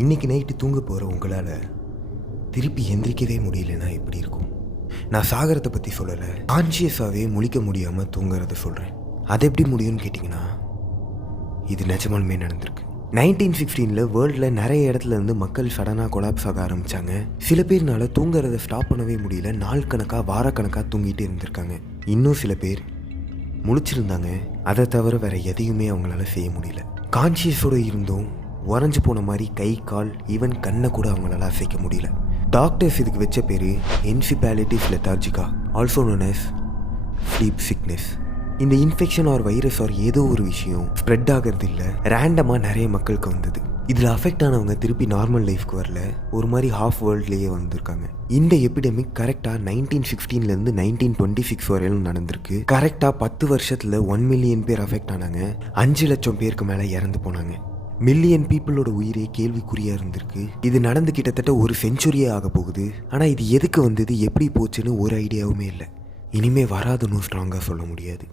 இன்றைக்கி நைட்டு தூங்க போகிற உங்களால் திருப்பி எந்திரிக்கவே முடியலன்னா எப்படி இருக்கும்? நான் சாகரத்தை பற்றி சொல்லலை, கான்ஷியஸாகவே முழிக்க முடியாமல் தூங்குறத சொல்கிறேன். அது எப்படி முடியும்னு கேட்டிங்கன்னா, இது நிஜமாலுமே நடந்திருக்கு. 1916 வேர்ல்டில் நிறைய இடத்துல இருந்து மக்கள் சடனாக கொலாப்ஸ் ஆக ஆரம்பித்தாங்க. சில பேர்னால தூங்குறத ஸ்டாப் பண்ணவே முடியல, நாள் கணக்காக வாரக்கணக்காக தூங்கிட்டு இருந்திருக்காங்க. இன்னும் சில பேர் முழிச்சிருந்தாங்க, அதை தவிர வேறு எதையுமே அவங்களால செய்ய முடியல. கான்ஷியஸோடு இருந்தும் உறைஞ்சி போன மாதிரி கை கால் ஈவன் கண்ணை கூட அவங்களால அசைக்க முடியல. டாக்டர்ஸ் இதுக்கு வச்ச பேர் encephalitis lethargica, also known as sleep sickness. இந்த இன்ஃபெக்ஷன் ஆர் வைரஸ் ஆர் ஏதோ ஒரு விஷயம் ஸ்ப்ரெட் ஆகிறது இல்லை, ரேண்டமாக நிறைய மக்களுக்கு வந்தது. இதில் அஃபெக்ட் ஆனவங்க திருப்பி நார்மல் லைஃப்க்கு வரல, ஒரு மாதிரி ஹாஃப் வேர்ல்ட்லேயே வந்திருக்காங்க. இந்த எபிடமிக் கரெக்டாக 1915 1926 வரையிலும் நடந்திருக்கு. கரெக்டாக 10 வருஷத்தில் 1 மில்லியன் பேர் அஃபெக்ட் ஆனாங்க. 5 லட்சம் பேருக்கு மேலே இறந்து போனாங்க. மில்லியன் பீப்புளோட உயிரே கேள்விக்குறியாக இருந்திருக்கு. இது நடந்து கிட்டத்தட்ட ஒரு செஞ்சுரியே ஆக போகுது. ஆனால் இது எதுக்கு வந்தது, எப்படி போச்சுன்னு ஒரு ஐடியாவுமே இல்லை. இனிமேல் வராதுன்னு ஸ்ட்ராங்காக சொல்ல முடியாது.